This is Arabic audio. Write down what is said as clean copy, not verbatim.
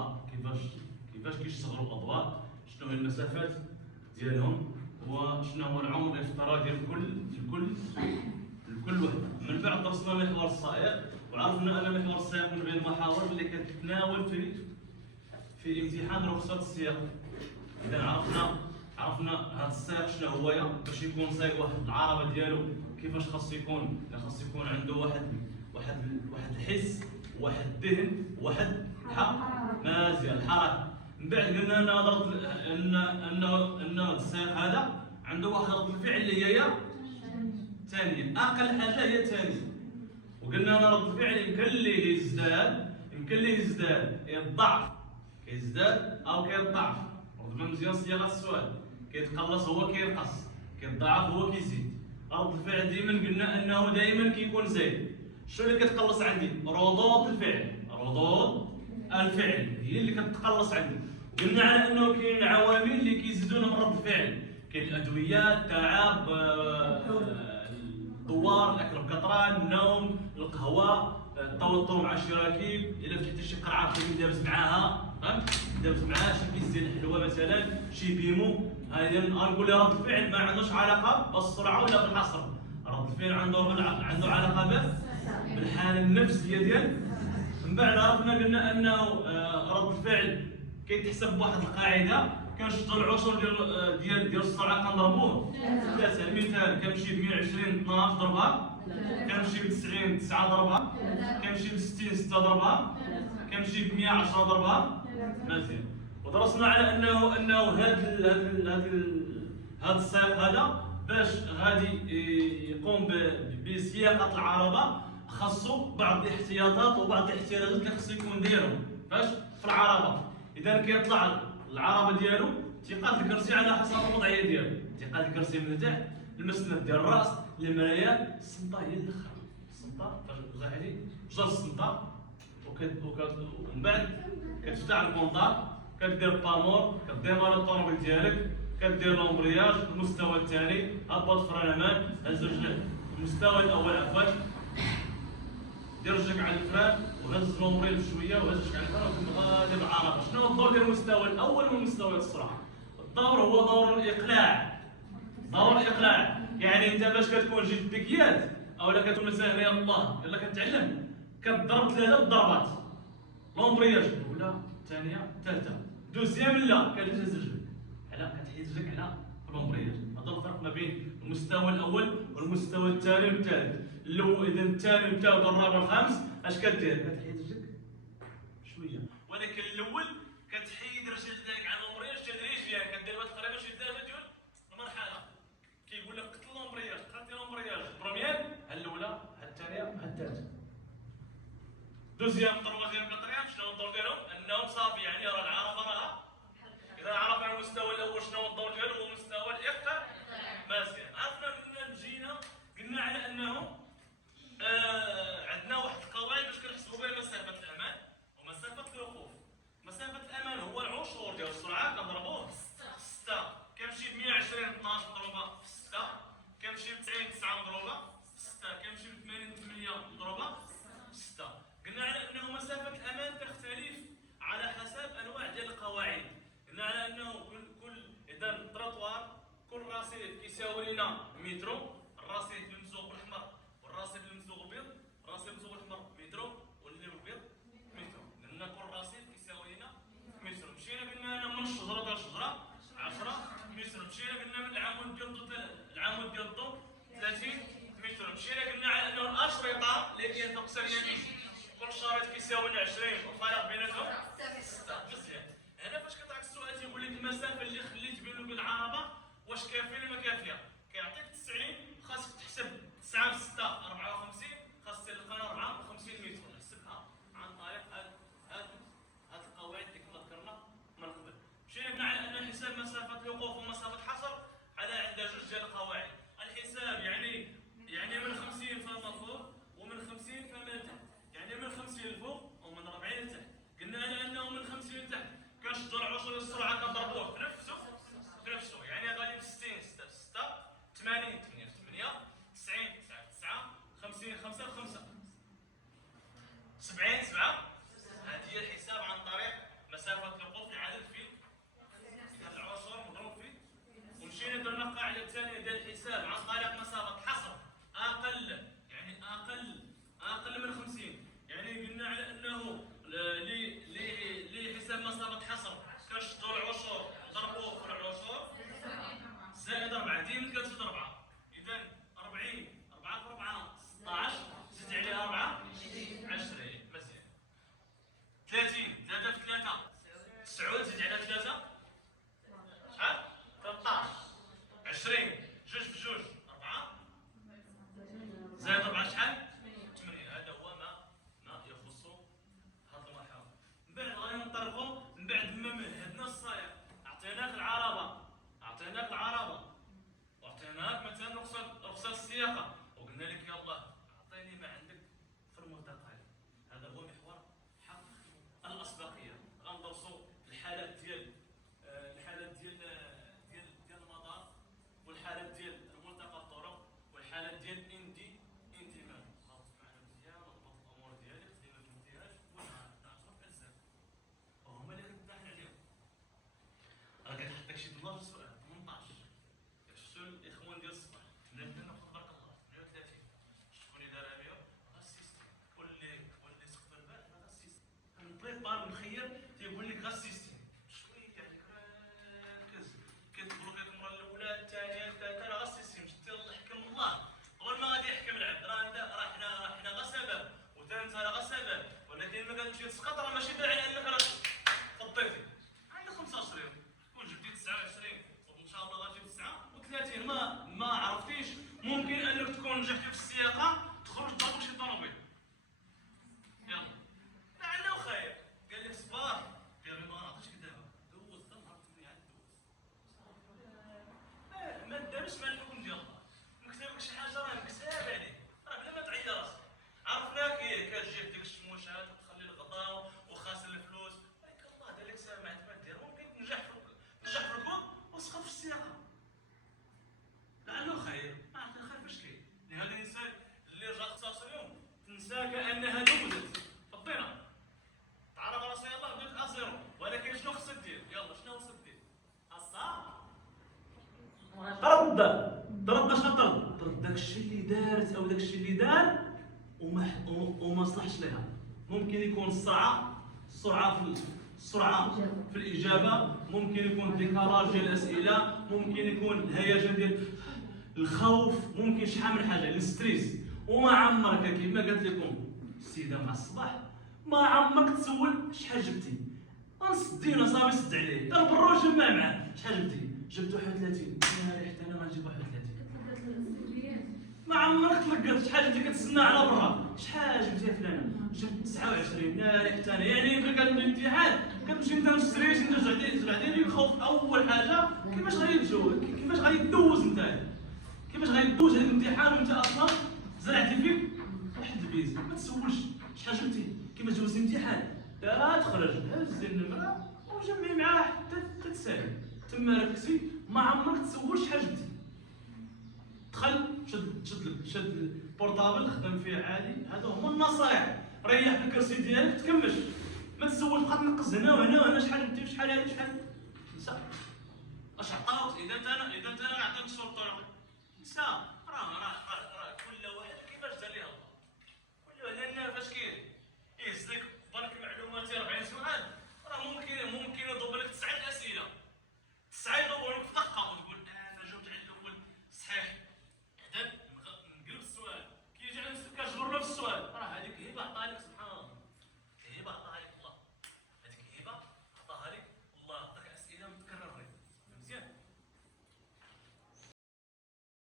الاضواء، كيفاش كيشتغلوا الاضواء، شنو هي المسافات ديالهم، وشنو هو العمر الافتراضي لكل وحده. من بعد درسنا محور السائق، وعرفنا ان محور السائق من بين المحاور اللي كتتناول في امتحان رخصه السياقه. اذا عرفنا هذا السائق شنو هو، باش يكون سايق واحد العربه ديالو كيفاش خاص يكون عنده واحد الحس، واحد الذهن، واحد مزيان الحركه. من بعد قلنا ان السائق هذا عنده واحد رد الفعل اللي هي ثانيه، اقل حاجه هي ثانيه. وقلنا ان رد الفعل يمكن ليه يزداد يضعف، كيزداد او كيضعف. رد مزيان صياغه السؤال، كيتقلص هو كينقص، كيتضاعف هو كيزيد. رد الفعل دائما قلنا انه دائما كيكون زايد. شنو اللي كتقلص عندي؟ ردود الفعل هي اللي كتقلص عندي. قلنا على انه كاين عوامل اللي كيزيدونا من رد الفعل، كاين الادويه، التعب، الدوار، الاكل بكثره، النوم، القهوه، التوتر مع الشراكيب، الا فتحتي شي قرعه دابز معاها، دابز معاها شي كيس ديال الحلوى مثلا، شي بيمو، هذا غنقول لها رد الفعل ما عندوش علاقه بالسرعه ولا بالحصر. رد الفعل عنده علاقه بالحاله النفسيه ديال. من بعد عرفنا قلنا انه رد الفعل كيتحسب بواحد القاعده، كنشدوا العشر ديال السرعه كنضربوه ثلاثه. المثال كنمشي ب 120 12 ضربها، كنمشي ب 90 9 ضربها، كنمشي ب 60 6 ضربها، كنمشي ب 100 10 ضربها. مزيان. ودرسنا على انه هذا السائق هذا باش غادي يقوم بسياقه العربه خاصو بعض الاحتياطات وبعض الاحتياجات اللي خاصو يكون دايرهم باش في العربه. اذا كيطلع العربه ديالو تيقاد الكرسي على حسب الوضعيه ديالو، تيقاد الكرسي من تحت، المسند ديال الراس، المرايات، السنطه هي الاخر. السنطه فاش غادي جوج السنطه، ومن بعد كتفتح الكونطار، كدير بامور، كديماري الطوموبيل ديالك، كدير لومبرياج. المستوى الثاني هبط فران امان، هز رجلك. المستوى الاول عفوا دير رجلك على الفران وهز لومبريل بشويه وهز رجلك على الفران وكون غادي بالعربه. شنو هو الدور ديال المستوى الاول والمستوى السرعه؟ الدور هو دور الاقلاع. يعني انت باش كتكون جيت بكيات اولا كتكون مثلا يا الله يلا كتعلم، كتضرب 3 ضربات لومبرياج الاولى الثانيه الثالثه. دوزيام لا كتهز رجلك على كتحيد رجلك على لومبرياج. هذا الفرق ما بين المستوى الاول والمستوى الثاني والثالث. اذا الثاني والثالث والرابع والخامس اش كدير؟ كتحيد رجلك شويه، ولكن الاول كتحيد رجلك على لومبرياج تدريجيا، كدير واحد تقريبا شي 3 ديال المرحله. كيقول لك قتل لومبرياج، قتلتي لومبرياج بروميير الاولى الثانيه الثالثه. دوزيام تروازيام كاتريام شنو هو الدور ديالهم؟ انهم صافي يعني راه العربه راها. اذا عرفنا المستوى الاول شنو هو الدور ديالو، هو مستوى الاقلاع. مزيان. عرفنا من جينا قلنا على انه عندنا واحد القواعد باش كنحسبوا بها مسافه الامان ومسافه الوقوف. مسافه الامان هو العشر ديال السرعه كنضربوه في 6، كنمشي ب 120 12 مضروبه في 6، كنمشي ب 90 9 مضروبه في 6، كنمشي ب 80 8 مضروبه في 6. قلنا على انه مسافه الامان تختلف على حسب انواع ديال القواعد. قلنا على انه كل اذا التروطوار كل رصيف كيساوي لنا مترو، الرصيف المسوق الاحمر والرصيف المسوق الابيض، الرصيف المسوق الاحمر مترو واللي الابيض مترو. قلنا كل رصيف كيساوي لنا مترو. مشينا قلنا انا من الشجره حتى الشجره 10 متر. مشينا قلنا من العمود ديال الضو 30 متر. مشينا قلنا على انه الاشرطه اللي كاين في قصر اليمين كل شريط كيساوي 20 والفرق بيناتهم 6. مزيان. هنا فاش كتعطيك السؤال تيقول لك المسافه اللي خليت بينه وبين العربه واش كافيه ولا ما كافيه؟ كيعطيك 90 خاصك تحسب 9 في 6 54، خاصك تلقى 54 متر. نحسبها عن طريق هاد القواعد اللي كنا ذكرنا من قبل. مشينا قلنا على ان حساب مسافه الوقوف ومسافه الحصر على عندها جوج ديال القواعد. الحساب يعني من 50 فما فوق ومن 50 فما تحت، يعني من 50 لفوق ومن 40 لتحت. قلنا على انه من 50 لتحت كنشدوا العشر السرعه كنضربوه في نفسه، يعني غادي ب 60 6 في 6 80 8 في 8 90 9 في 9 18 سؤال 18. شفتوا الاخوان ديال الصباح بنات ناخذ تبارك الله 130. شكون اللي دار 100 هذا السيستم. واللي سقط البال هذا السيستم. نبريبار نخير تيقول لك غا السيستم شويه عليك ركز كتبروك لك المره الاولى الثانيه الثالثه راه غا السيستم شتي الله يحكم الله قبل ما غادي يحكم العبد راه حنا غا سبب وثاني راه غا سبب ولكن ملي كتمشي تسقط راه ماشي داعي انك راه فضيتي. عندك 15 يوم كون جبتي 29 وان شاء الله غتجيب 39 ما عرفتيش ممكن انك تكون نجحتي في السياقه تخرج تضرب شي طوموبيل. يلا لعله خير. قال لك صباح قال لي ما نعطيش دابا دوز حتى نهار 8 عاد دوز. ما دارش مع الحكم ديال الله. نكتب لك شي حاجه راه مكتاب عليك راه بلا ما تعيا راسك. عرفناك كتجي ديك الشموشات وتخلي الغطاء وخاسر الفلوس ولكن الله دار لك سامع تبدل ممكن تنجح في الكود وتسقط في السياقه. لعله خير ما عرفت الخير فاش كاين. لهذا الانسان اللي رجع 15 يوم تنسى كانها دوزت فضينا تعرف راسي يلاه بديت ازيرو ولكن شنو خصك دير؟ يلا شنو خصك دير؟ ضرب باش ضرب داكشي اللي دارت او داكشي اللي دار وما صلحش لها. ممكن يكون السرعه في الاجابه، ممكن يكون ديكاراج ديال الاسئله، ممكن يكون الهيجان ديال الخوف، ممكن شحال من حاجه الستريس. وما عمرك كيما قالت لكم السيده مع الصباح ما عمرك تسول شحال جبتي غنسدينا صافي سد عليه ضرب الروج جمع معاه شحال جبت 31. يا ريحت انا غنجيب 31. ما عمرك تلقط شحال جبتي كتسنى على برا شحال جبتي يا فلانه جبت 29. لا ريحت انا يعني ملي كان الامتحان كتمشي انت نشريش انت رجعتي لي الخوف. اول حاجه كيفاش غيدوز انت كيفاش غيدوز هذا الامتحان وانت اصلا زرعتي فيك واحد البيز. ما تسولش شحال جبتي كيفاش دوزتي الامتحان لا تخرج هز النمره وجمعي معاه حتى تسالي تما ركزي. ما عمرك تسول شحال جبتي. دخل شد البورطابل خدم فيه عادي. هادو هما النصائح. ريح في الكرسي ديالك تكمش ما تسول تبقى تنقز هنا وهنا وهنا شحال جبتي وشحال هادي شحال نسى اش عطاوك. اذا انت انا عطيتك صوره نسى